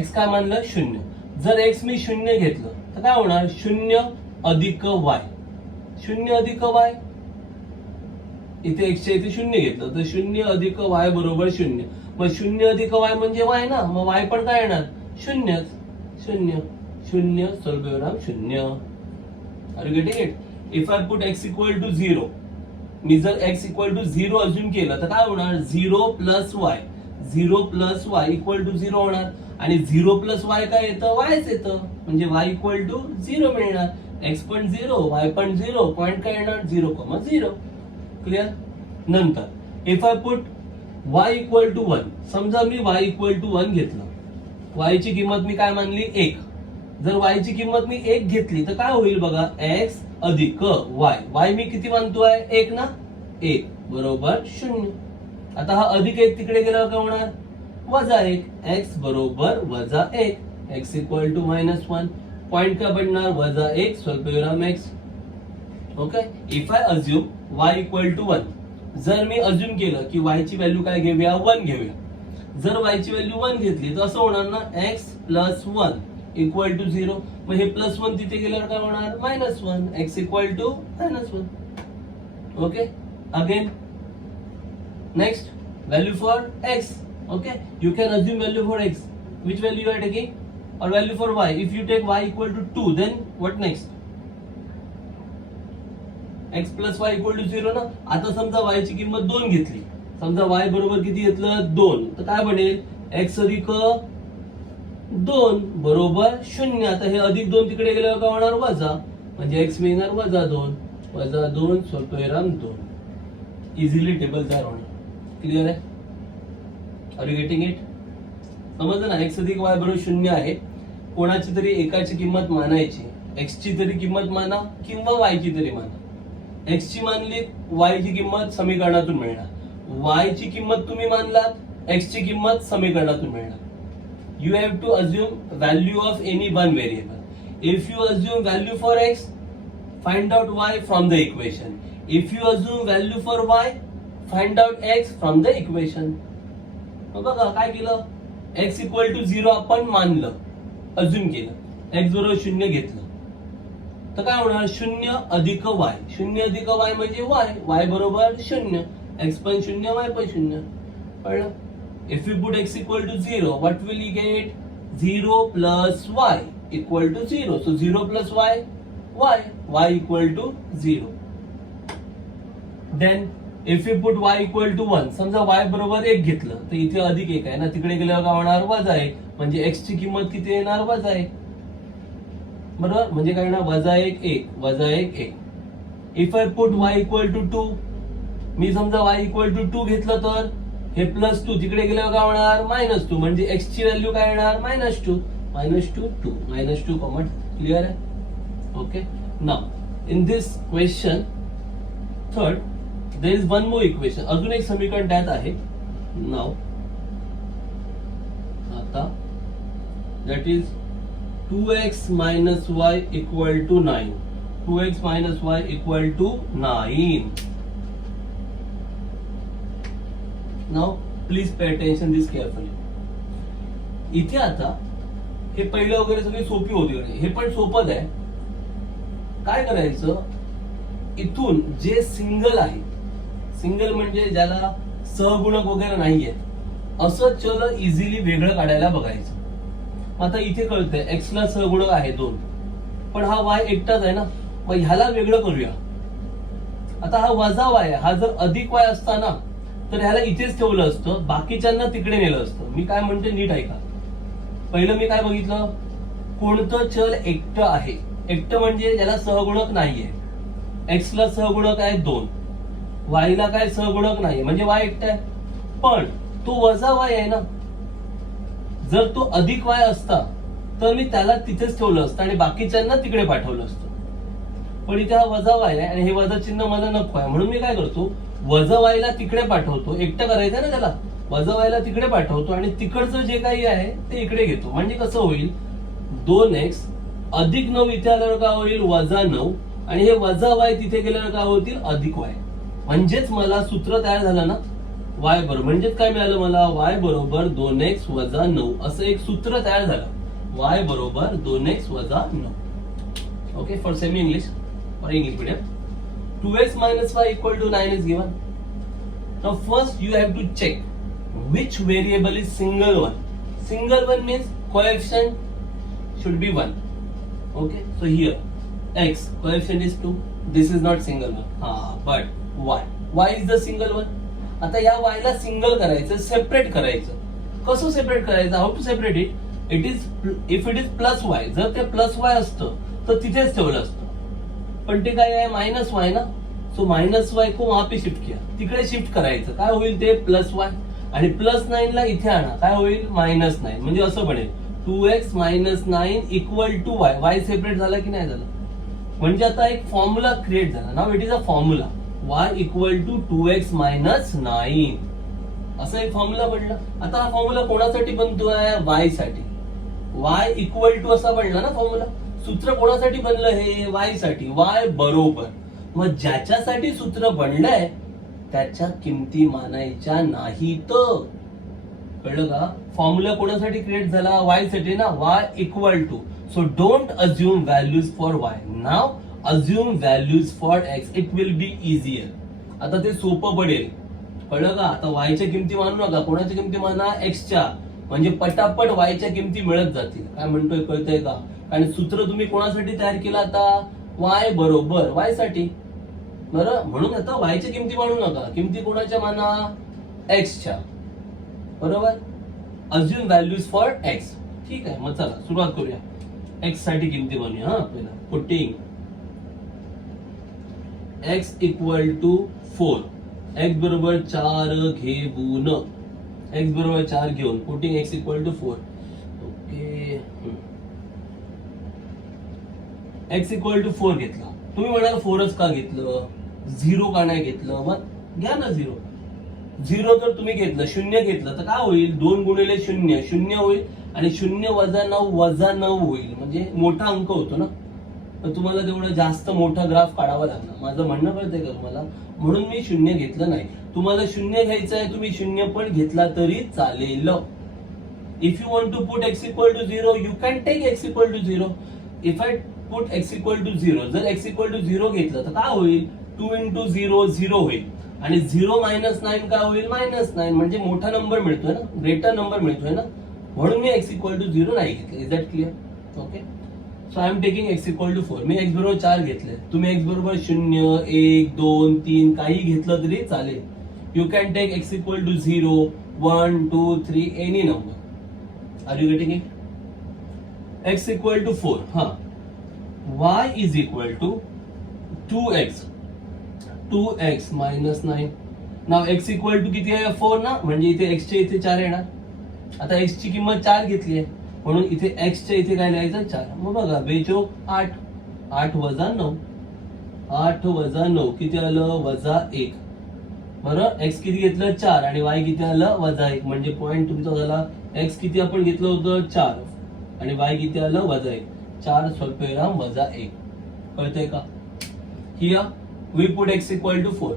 x काय मानलं 0. जर x मी 0 घेतलं तर काय होणार, 0 अधिक y, 0 अधिक y, इथे x च्या इथे 0 घेतलं तर 0 अधिक y बरोबर 0. मग 0 अधिक y म्हणजे y ना, मग y पण काय येणार 0, 0 0, स्वल्पविराम 0. Are you getting it? If I put x equal to 0, मी जर x इक्वल टू 0 अज्युम केलं तर काय होणार, 0 plus y, 0 plus y equal to 0 होणार. आणि 0 प्लस y काय येतं, yच येतं, म्हणजे y इक्वल टू 0 मिळणार. x पण 0, y पण 0, पॉइंट काय येणार 0,0. क्लिअर? नंतर if I put y equal to 1, समजा मी y इक्वल टू 1 घेतलं, y ची किंमत मी काय मानली 1. जर y ची किंमत मी 1 घेतली तर काय होईल बघा, x अधिक y, y मी किती मानतोय 1 ना, 1 बरोबर 0. आता हा अधिक 1 तिकडे गेल्यावर काय होणार, वजा 1, x बरोबर वजा 1, x इक्वल टू -1, पॉइंट काय बनणार वजा 1, स्वल्पविराम x. Okay, if I assume y equal to 1, जर मी अज्युम केलं की y ची व्हॅल्यू काय घेऊया, 1 घेऊया. जर y ची व्हॅल्यू 1 घेतली तर असं होणार ना, x प्लस 1 इक्वल टू 0. मग हे प्लस 1 तिथे गेल्यावर काय होणार, -1, x equal to -1. Okay, again next value for x. Okay, you can assume value for x. which value you are taking, or value for y? If you take y equal to 2, then what next? x plus y equal to 0 ना. आता समजा y ची किंमत 2 घेतली, समजा y बरोबर किती घेतलं 2, तर काय बनेल, x अधिक 2 बरोबर 0. आता हे अधिक 2 तिकडे गेल्यावर काय होणार, वजा, म्हणजे x मिळणार -2, -2 स्वल्पविराम 2. इझिली टेबल तयार होणार. क्लिअर आहे? Are you getting it? समजलं ना, x अधिक y बरोबर 0 आहे. कोणाची तरी एकाची किंमत मानायची, x ची तरी किंमत माना किंवा y ची तरी माना. x ची मानली, y ची किंमत समीकरणातून मिळणार, y ची किंमत तुम्ही मानलात, x ची किंमत समीकरणातून मिळणार. You have to assume value of any one variable. If you assume value for x, find out y from the equation. If you assume value for y, find out x from the equation. बघा काय केलं, x equal to 0 आपण मानलं, assume केलं, x बरोबर 0 घेतलं, तर काय होणार, 0 अधिक y, 0 अधिक y म्हणजे y, y बरोबर 0, x पण 0, y पण 0. कळलं? If you put x equal to 0, what will you get? 0 plus y equal to 0. So 0 plus y, y equal to 0. Then if you put y equal to 1, समजा y बरोबर 1 घेतलं, तर इथे अधिक 1 आहे ना, तिकडे गेल्यावर काय होणार, वजा 1, म्हणजे x ची किंमत किती येणार, वजा 1. बरोबर, म्हणजे काय येणार, वजा 1 1, वजा 1 1. If I put y equal to 2, मी समजा y equal to 2 घेतलं तर हे +2 तिकडे गेल्यावर काय होणार, -2, म्हणजे x ची व्हॅल्यू काय येणार, -2, -2 2, -2 कॉमन. क्लिअर आहे? Okay, now in this question third there is one more equation, अजून एक समीकरण त्यात आहे. नाउ आता that is 2x minus y equal to 9. 2x minus y equal to 9. Now please pay attention this carefully. इथे आता हे पहिलं वगैरे सगळी सोपी होती, हे पण सोपंच आहे. काय करायचं, इथून जे सिंगल आहे, सिंगल म्हणजे ज्याला सहगुणक वगैरे नाहीये, असं चल इझिली वेगळं काढायला बघायचं. आता इथे कळतंय x ला सहगुणक आहे 2, पण हा y एकटाच आहे ना, मग ह्याला वेगळं करूया. आता हा वजा वाय हा जर अधिक वाय असता ना तर ह्याला इथेच ठेवलं असतं, बाकीच्यांना तिकडे नेलं असतं. मी काय म्हणते नीट ऐका. पहिलं मी काय बघितलं, कोणतं चल एकटं आहे. एकटं म्हणजे ज्याला सहगुणक नाहीये. एक्स ला सहगुणक आहे 2, वाय ला काय सहगुणक नाही म्हणजे वाय एकटा आहे. पण तो वजा वाय आहे ना, जर तो अधिक वाय असता तर मी त्याला तिथेच ठेवलं असतं आणि बाकीच्यांना तिकडे पाठवलं असतं. पण इथे हा वजा वाय आहे आणि हे वजा चिन्ह मला नको आहे, म्हणून मी काय करतो, वजा वायला तिकडे पाठवतो. एकटं करायचं ना त्याला, वजा वायला तिकडे पाठवतो आणि तिकडचं जे काही आहे ते इकडे घेतो. म्हणजे कसं होईल, 2x अधिक 9 इथे आल्यावर काय होईल, वजा 9, आणि हे वजा वाय तिथे गेल्यावर काय होतील, अधिक वाय. म्हणजेच मला सूत्र तयार झालं ना, वाय बरोबर, म्हणजेच काय मिळालं मला, वाय बरोबर 2x वजा 9 असं एक सूत्र तयार झालं. वाय बरोबर 2x वजा 9. Okay, for semi English or English medium. 2x minus y equal to 9 is given. Now first you have to check which variable is single one. Single one means coefficient should be 1. Okay, so here x coefficient is 2. This is not single one. But y is the single one. आता या y ला single करायचं, separate करायचं. कसं separate करायचं, how to separate it. It is if it is plus y, जर ते plus y असतं तर तिथेच ठेवलं असतं. पण ते काय आहे, मायनस वाय ना, सो मायनस वाय को वहां पे शिफ्ट किया, तिकडे शिफ्ट करायचं. काय होईल ते प्लस वाय, आणि प्लस 9 ला इथे आणा, काय होईल मायनस 9. म्हणजे असं बनेल 2x minus 9 equal to y. Y separate झाला की नाही झालं. म्हणजे आता एक फॉर्म्युला क्रिएट झाला. Now it is a formula, y equal to 2x minus 9 असा एक फॉर्म्युला बनला. आता हा फॉर्म्युला कोणासाठी बनतोय, y साठी. y इक्वल टू असा बनला ना फॉर्म्युला. सूत्र कोणासाठी बनलं, हे y साठी. y बरोबर, मग ज्याच्यासाठी सूत्र बनलंय त्याच्या किमती मानायच्या नाहीत. कळलं का. फॉर्म्युला कोणासाठी क्रिएट झाला, y साठी ना. y equal to, so don't assume values for y. Now assume values for x. It will be easier. आता ते सोपं पडेल. कळलं का. आता y च्या किमती मानू नका, कोणाच्या किमती माना, x च्या. म्हणजे पटापट y च्या किमती मिळत जातील. काय म्हणतोय कळतंय का. आणि सूत्र तुम्ही कोणासाठी तयार केलं आता, y बरोबर y साठी. बरं, म्हणून आता y च्या किमती मानू नका, किमती कोणाच्या माना, x च्या. बरोबर, अज्युम व्हॅल्यूज फॉर x. ठीक आहे, मग चला सुरुवात करूया. x साठी किमती बनवूया. पहिला putting x equal to 4, x बरोबर 4 घेऊन, x बरोबर 4 घेऊन putting x equal to 4. Okay, x equal to 4 घेतला. तुम्ही म्हणाल 4च का घेतलं, 0 का नाही घेतलं. मग घ्या ना 0. 0 जर तुम्ही घेतलं, 0 घेतलं तर काय होईल, 2 गुणिले 0 0 होईल, आणि 0 वजा 9 वजा 9 होईल. म्हणजे मोठा अंक होतो ना. तर तुम्हाला तेवढं जास्त मोठा ग्राफ काढावा लागणार. माझं म्हणणं कळतंय का तुम्हाला. म्हणून मी 0 घेतलं नाही. तुम्हाला 0 घ्यायचं आहे, तुम्ही 0 पण घेतला तरी चालेल. If you want to put x equal to 0, you can take x equal to 0. If I put x equal to 0, जर x इक्वल टू 0 घेतलं तर काय होईल, 2 into 0 0 होईल, आणि 0 मायनस 9 काय होईल, मायनस 9. म्हणजे मोठा नंबर मिळतोय ना, ग्रेटर नंबर मिळतोय ना. म्हणून मी x इक्वल टू 0 नाही घेतलं. Is that clear. Okay, so I am taking x equal to 4. मी x बरोबर 4 घेतले. तुम्ही x बरोबर 0 1 2 3 काही घेतलं तरी चालेल. You can take x equal to 0 1 2 3 any number. Are you getting it. x equal to 4. हा, y is equal to 2x minus 9. Now x equal to किती आहे, 4 ना. म्हणजे इथे x च्या इथे 4 येणार. आता x ची किंमत 4 घेतली आहे, म्हणून इथे x च्या इथे काय लिहायचं, 4. मग बघा, बेचो 8, 8 वजा 9, 8 वजा 9 किती आलं, वजा 1. बरं, x किती घेतलं, 4, आणि y किती आलं, वजा 1. म्हणजे पॉइंट तुमचा झाला, x किती आपण घेतलं होतं, 4, आणि y किती आलं, वजा 1. 4 स्वल्पविराम वजा 1. कळतंय का. Here we put x equal to 4.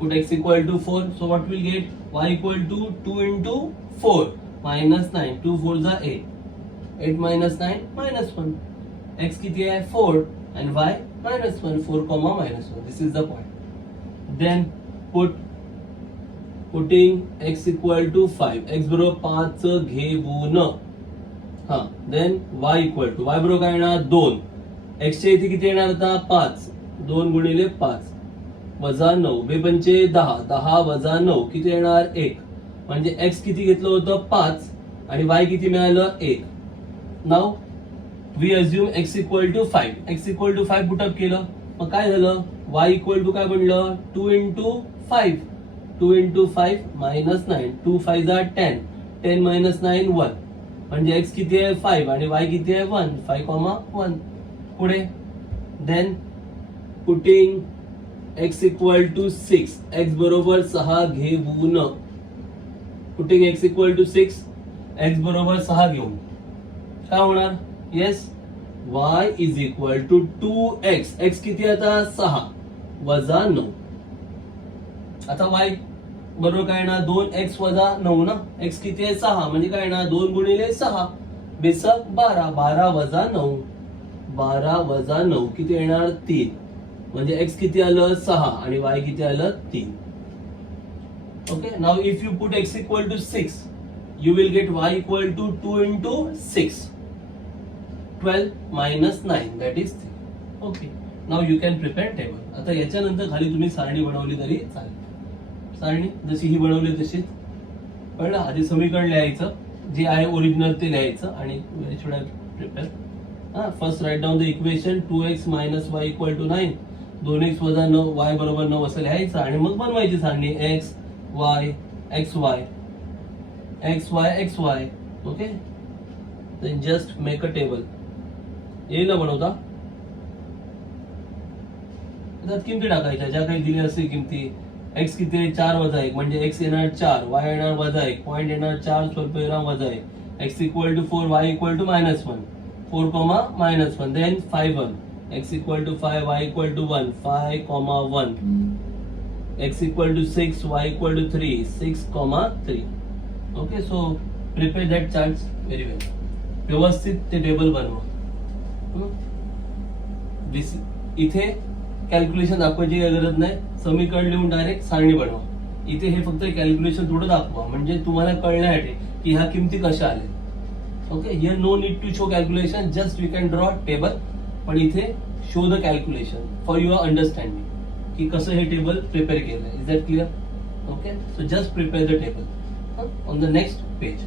Put x equal to 4. So what we'll get, y equal to 2 into 4 minus 9. 2 4 is 8. 8 minus 9 minus 1. X किती आहे, 4, and y minus 1. 4 comma minus 1. This is the point. Then putting x equal to 5. x बरोबर 5 घेऊन. हा, then y equal to, y बरोबर काय येणार, 2. एक्सच्या इथे किती येणार आता 5, 2 गुणिले 5 वजा 9, 2 पंचे 10, 10 वजा 9 किती येणार 1. म्हणजे एक्स किती घेतलं होतं 5 आणि वाय किती मिळालं 1. Now we assume x equal to 5. X equal to 5 put up केलं, मग काय झालं, वाय इक्वल टू काय बनलं 2 इंटू 5. 2 इंटू 5 मायनस 9, 2 5 जा 10, 10 मायनस 9 1. म्हणजे एक्स किती आहे 5 आणि वाय किती आहे 1, 5,1. पुढे then putting x equal to 6, x बरोबर 6 घेऊन, putting x equal to 6, x बरोबर 6 घेऊन काय होणार, yes y is equal to 2x. x किती आता 6 वजा 9. आता y बरोबर काय येणार 2x वजा 9 ना. x किती आहे 6 म्हणजे काय येणार 2 गुणिले 6 बेसक 12, 12 वजा 9, 12 वजा 9 किती येणार 3. म्हणजे x किती आलं 6 आणि y किती आलं 3. Okay, now if you put x equal to 6 you will get y equal to 2 into 6, 12 minus 9 that is 3. Okay, now you can prepare table. आता याच्यानंतर खाली तुम्ही सारणी बनवली तरी चालेल. सारणी जशी ही बनवली तशीच कळलं. आधी समीकरण लिहायचं जे आहे ओरिजिनल ते लिहायचं आणि should I prepare first write down the equation 2x minus y equal to 9, 2x वजा 9 y बरोबर 9 असं लिहायचं आणि मग बनवायची सारणी x y x y x y x y. Okay, then just make a table. येईल बनवता त्यात किमती टाकायच्या ज्या काही दिल्या असतील किमती. x किती आहे 4 वजा 1 म्हणजे x येणार 4, y येणार वजा 1, पॉइंट येणार 4, स्वल्पविराम वजा 1, x equal to 4, y equal to -1, 4, -1, then 5 1, x equal to 5, y equal to 1, 5, 1, x equal to 6, y equal to 3, 6, 3. Okay, so prepare that charts very well. व्यवस्थित ते टेबल बनवा. इथे कॅल्क्युलेशन दाखवायची काही गरज नाही, समीकरण लिहून डायरेक्ट सारणी बनवा. इथे हे फक्त कॅल्क्युलेशन थोडं दाखवा म्हणजे तुम्हाला कळण्यासाठी की ह्या किमती कशा आल्या. Okay, here no need to show calculation, just we can draw table. पण इथे show the calculation for your understanding की कसं हे टेबल प्रिपेअर केलं. Is that clear? Okay, so just prepare the table on the next page.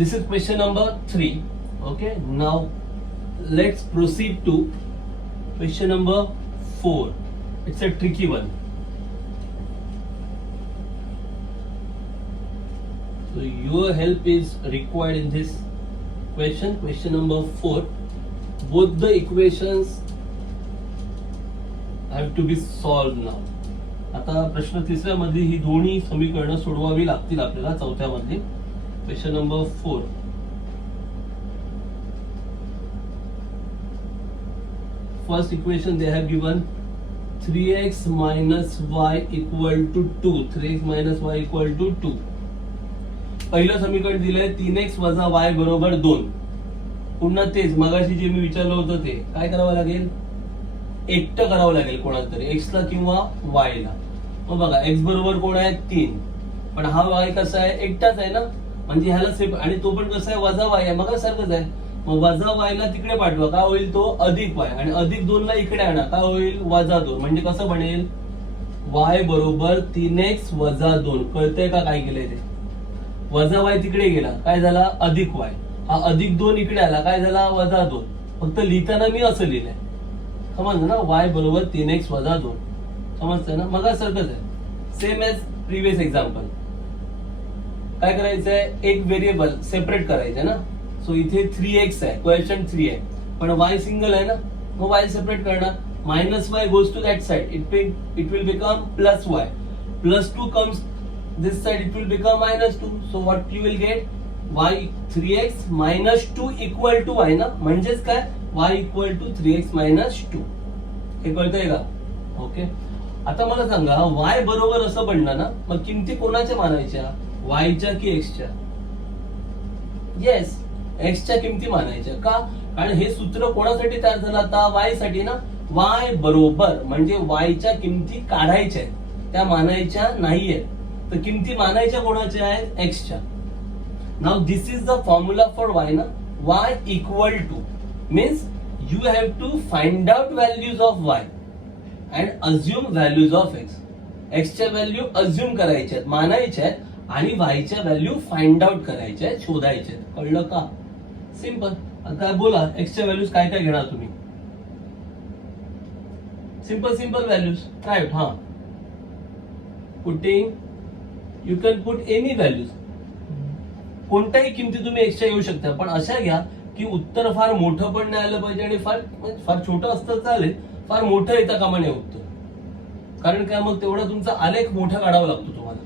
This is question number 3. Okay, now let's proceed to question number 4. It's a tricky one. So your help is required in this question. Question number 4. Both the equations have to be solved now. आता प्रश्न 3 मध्ये ही दोन्ही समीकरणं सोडवावी लागतील आपल्याला. 4थ्या मधली question number 4. First equation they have given 3x minus y equal to 2. 3x minus y equal to 2. पहिलं समीकरण दिलंय 3x वजा y बरोबर 2. पुन्हा तेच मगाशी जे मी विचारलं होतं ते काय करावं लागेल, एकटं करावं लागेल कोणाला तरी, x ला किंवा y ला. मग बघा x बरोबर कोण आहे 3, पण हा y कसा आहे एकटाच आहे ना, म्हणजे ह्याला सेप आणि तो पण कसा आहे वजा y आहे, मग सारखंच आहे. मग वजा y ला तिकडे पाठवा, काय होईल तो अधिक y, आणि अधिक 2 ला इकडे आणा, काय होईल वजा 2. म्हणजे कसं बनेल y बरोबर 3x वजा 2. कळतंय का काय केलंय ते. वजा y तिकडे गेला काय झाला अधिक y, हा अधिक 2 इकडे आला काय झाला वजा 2. फक्त लिहिताना मी असं लिहिलंय, समजलं ना, y बरोबर 3x वजा 2. समजतंय ना, मग सारखंच आहे, सेम एज प्रिव्हियस एक्झाम्पल. काय करायचंय, एक व्हेरिएबल सेपरेट करायचंय ना. सो इथे 3x आहे, कोएफिशिएंट 3 आहे, पण y सिंगल आहे ना, मग y सेपरेट करणार. -y goes to that side, it will become +y. +2 comes this side, it will become -2. So what you will get, y 3x -2 equal to y ना, म्हणजेच काय y equal to 3x -2. हे कळतंय का? Okay, आता मला सांगा y बरोबर असं बनणार ना, मग किमती कोणाच्या मानायच्या, y च्या की x च्या? येस, x च्या किमती मानायच्या. का? कारण हे सूत्र कोणासाठी तयार झालं आता, y साठी ना. y बरोबर म्हणजे y च्या किमती काढायच्या आहेत, त्या मानायच्या नाहीयेत. तर किमती मानायच्या कोणाच्या आहेत, x च्या. Now this is the formula for y ना. y equal two means you have to find out values of y and assume values of x. x च्या व्हॅल्यू अज्युम करायच्या आहेत, मानायच्या आहेत आणि y च्या व्हॅल्यू फाइंड आउट करायच्या आहेत, शोधायच्या आहेत. कळलं का? सिंपल. आता बोला x च्या व्हॅल्यूज काय काय घेणार तुम्ही? Simple values. राईट. हा, putting you can put any values. कोणत्याही किमती तुम्ही x च्या येऊ शकता, पण अशा घ्या की उत्तर फार मोठं पण नाही आलं पाहिजे आणि फार छोटं असतं चालेल, फार मोठं येता कामा नये उत्तर. कारण काय, मग तेवढा तुमचा आलेख मोठा काढावा लागतो तुम्हाला.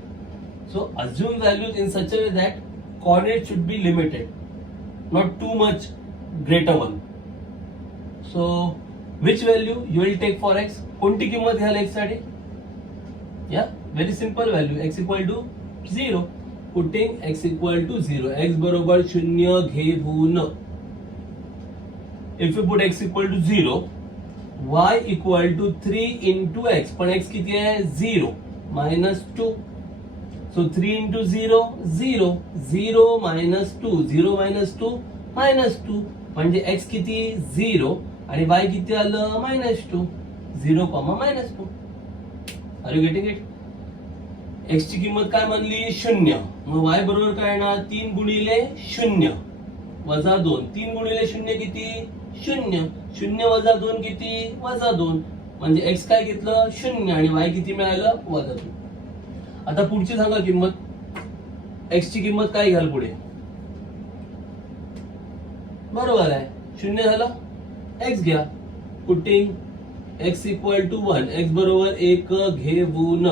So assume values in such a way that coordinate should be limited, not too much greater one. So which value you will take for x? कोणती किंमत घ्याल x साठी? या very simple value, x equal to 0. Putting x equal to 0, x बरोबर 0 घेऊन. If you put x equal to 0, y equal to 3 into x, पण x किती आहे? 0 minus 2. So 3 into 0, 0. 0 minus 2. 0 minus 2, minus 2. म्हणजे x किती? 0. आणि y किती आलं? -2. 0, -2. Are you getting it? x ची किंमत काय मानली? 0. मग y बरोबर काय येणार? 3 गुणिले 0 वजा 2. 3 गुणिले 0 किती? 0. 0 वजा 2 किती? -2. म्हणजे x काय घेतलं? 0 आणि y किती मिळालं? -2. आता पुढची सांगा किंमत. x ची किंमत काय घ्याल पुढे? बरोबर आहे, 0 झालं, x घ्या. Putting x equal to 1, x बरोबर 1 घेऊन.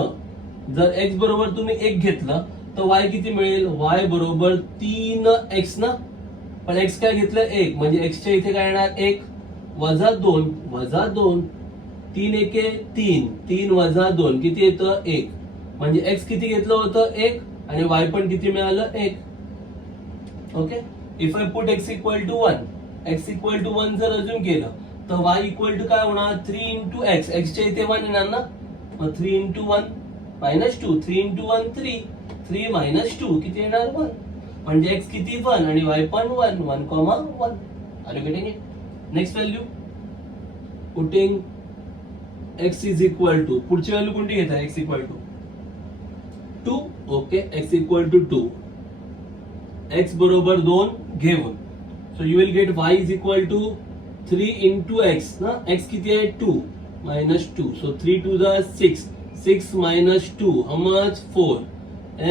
जर x बरोबर तुम्ही 1 घेतलं तर y किती मिळेल? y बरोबर 3x ना, पण x काय घेतलं? 1, म्हणजे x च्या इथे काय येणार? 1 वजा 2 वजा 2. 3 एके 3, 3 वजा 2 किती येतं? 1. म्हणजे x किती घेतलं होतं? 1 आणि y पण किती मिळालं? 1. Okay. If I put x equal to 1, x equal to 1 जर अजून केलं तर y इक्वल टू काय होणार? 3 into x. x च्या इथे 1 येणार ना, मग 3 into 1 -2. 3 into 1 3. 3 minus 2 किती येणार? 1. म्हणजे x किती? 1 आणि y पण 1. 1, are you getting it? Next value putting x is equal to, पुढची व्हॅल्यू कोणती घेत आहे? x equal to 2. Okay, x equal to 2. x बरोबर 2 घेऊन. So you will get y is equal to 3 into x ना, x किती आहे? 2 -2. सो 3 to the 6. 6 minus 2, how much? 4.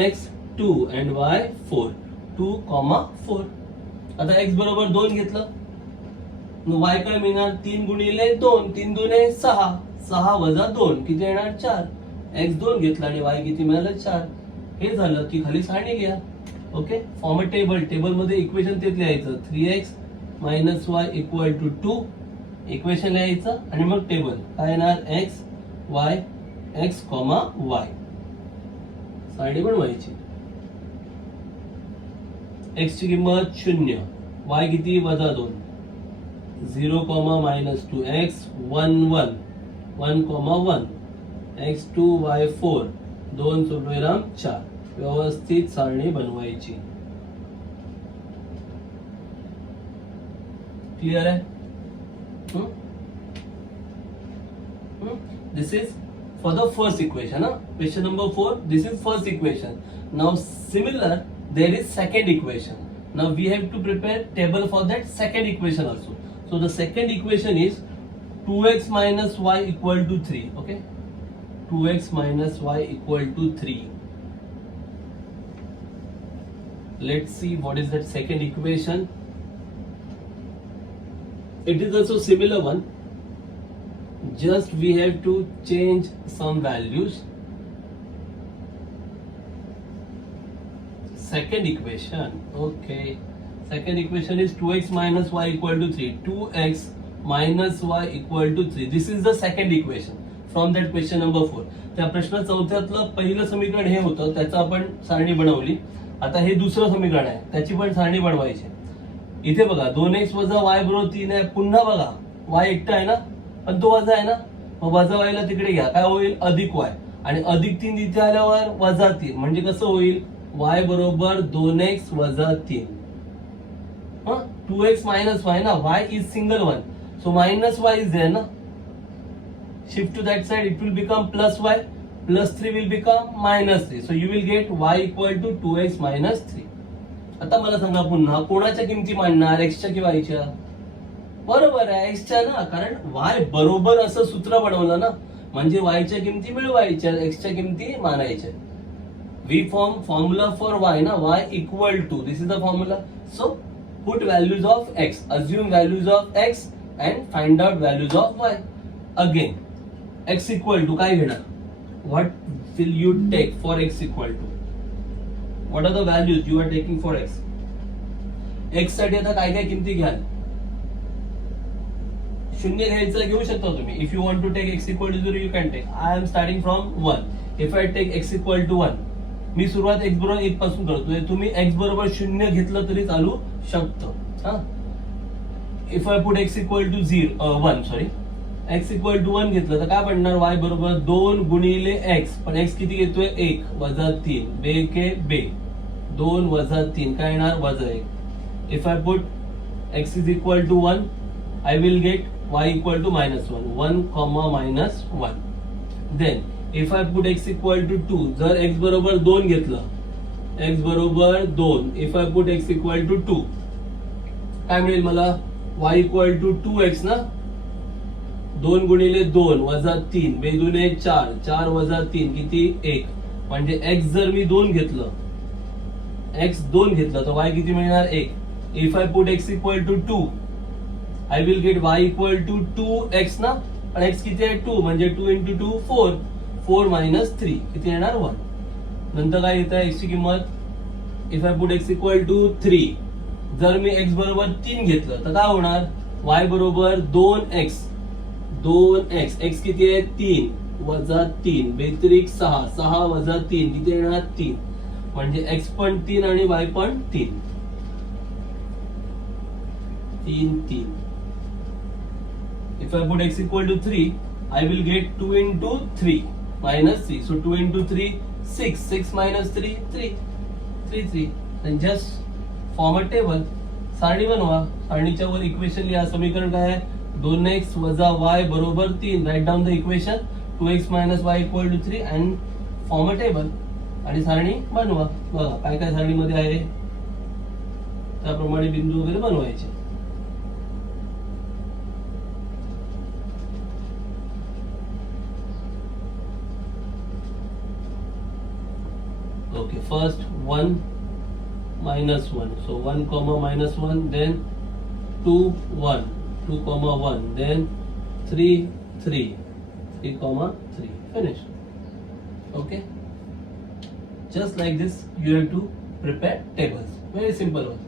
x 2 and y 4. 2, 4. आता x बरोबर 2 घेतलं, y काय मिळणार? 3 गुणिले 2. 3 दुने 6. 6 वजा 2 किती येणार? 4. x 2 घेतला आणि y किती मिळालं? 4. हे झालं की खाली सारणी घ्या. Okay, form a table. Table मध्ये इक्वेशन तेच लिहायचं. 3x minus y equal to 2 equation लिहायचं आणि मग टेबल काय येणार? x y x, y. सारणी बनवायची. x ची किंमत 0, y किती? वजा 2. 0, -2. x 1 1 1, 1. x 2 y 4. 2 स्वल्पविराम 4. व्यवस्थित सारणी बनवायची. क्लियर आहे? दिस is for the first equation. Question number 4, this is first equation. Now similar, there is second equation. Now we have to prepare table for that second equation also. So the second equation is 2x minus y equal to 3. Okay, 2x minus y equal to 3. Let's see what is that second equation. It is also similar one. Just we have to change some values. Second equation. Okay. Second equation is 2x minus y equal to 3. 2x minus y equal to 3. This is the second equation from that question number 4. त्या प्रश्न चौथ्यातलं पहिलं समीकरण हे होतं, त्याचं आपण सारणी बनवली. आता हे दुसरं समीकरण आहे, त्याची पण सारणी बनवायची. इथे बघा 2x वजा y बरोबर 3 आहे. पुन्हा बघा y एकटा आहे ना, पण तो वजा आहे ना, मग वजा व्हायला तिकडे घ्या. काय होईल? अधिक y. आणि अधिक 3 इथे आल्यावर वजा 3. म्हणजे कसं होईल? y बरोबर 2x वजा 3. 2x minus y ना, y is single one. So minus y is there, na? Shift to that side, it will become plus y. Plus 3 will become minus 3. So you will get y equal to 2x minus 3. आता मला सांगा पुन्हा कोणाच्या किमती मांडणार, एक्सच्या की वायच्या? बरोबर आहे, एक्सच्या ना, कारण वाय बरोबर असं सूत्र बनवलं ना, म्हणजे वायच्या किमती मिळवायच्या, एक्सच्या किमती मानायच्या. वी फॉर्म्युला फॉर वाय ना, y equal to, this is the formula. So put values of x, assume values of x and find out values of y. Again x equal to काय घेणार? What will you take for x equal to? What are the values you are taking for x? X साठी आता काय काय किमती घ्याल? शून्य घ्यायचं घेऊ शकता तुम्ही. If you want to take x equal to 0 you can take. I am starting from 1. If I take x equal to 1, मी सुरुवात एक्स बरोबर 1 पासून करतोय. तुम्ही एक्स बरोबर 0 घेतलं तरी चालू शकतं. If I put x equal to 1, sorry, x equal to 1 घेतलं तर काय बनणार? वाय बरोबर 2 गुणिले एक्स, पण एक्स किती घेतोय? 1 वजा 3, बे के बे, 2 वजा 3 काय येणार? वजा 1. If I put x is equal to 1, I will get y equal to minus 1, 1 comma minus 1. Then if I put x equal to 2, जर x बरोबर 2 घेतलं, x बरोबर 2, if I put x equal to 2, काय मिळेल मला? y equal to 2x ना, 2 गुणिले 2 वजा 3, 2 दुने 4, 4 वजा 3 किती? 1. म्हणजे x जर मी 2 घेतलं, x 2 घेतलं तर y किती मिळणार? 1. If I put x equal to 2, I will get y equal to 2x ना, पण x किती आहे? 2, म्हणजे 2 into 2 4, 4 minus 3 किती येणार? 1. नंतर काय येतं x ची किंमत? If I put x equal to 3, जर मी x बरोबर 3 घेतलं तर काय होणार? y बरोबर 2x, 2x, x किती आहे? 3 वजा 3 बेत्रिक 6, 6 वजा 3 किती येणार? 3. म्हणजे x पण 3 आणि y पण 3, 3 3. If I put x equal to 3, I will get 2 into 3 minus 3. So 2 into 3, 6. 6 minus 3, 3. 3, 3. Then just form a table. सारणी बनवा. सारणीच्या वर इक्वेशन लिहा. समीकरण काय आहे? 2x वजा y बरोबर 3. Write down the equation. 2x minus y equal to 3 and form a table. आणि सारणी बनवा. बघा काय काय सारणीमध्ये आहे त्याप्रमाणे बिंदू वगैरे बनवायचे. Okay, first 1 minus 1, so 1 comma minus 1, then 2 1, 2 comma 1, then 3 3, 3 comma 3, finished. Okay, just like this you have to prepare tables. Very simple one.